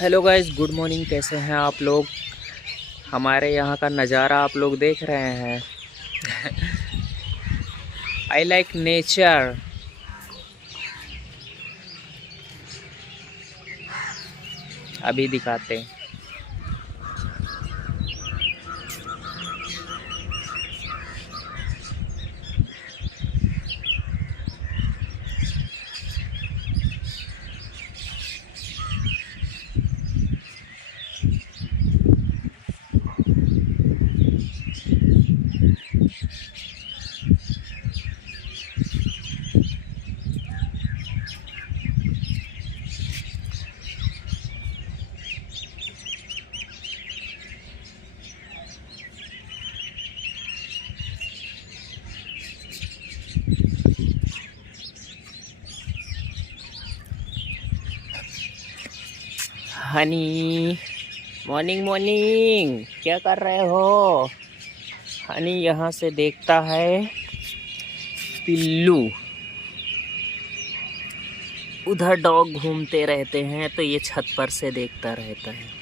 Hello guys, good morning. कैसे हैं आप लोग? हमारे यहाँ का नज़ारा आप लोग देख रहे हैं। I like nature. अभी दिखाते हैं। हनी, मॉर्निंग मॉर्निंग, क्या कर रहे हो? हनी यहाँ से देखता है पिल्लू। उधर डॉग घूमते रहते हैं तो ये छत पर से देखता रहता है।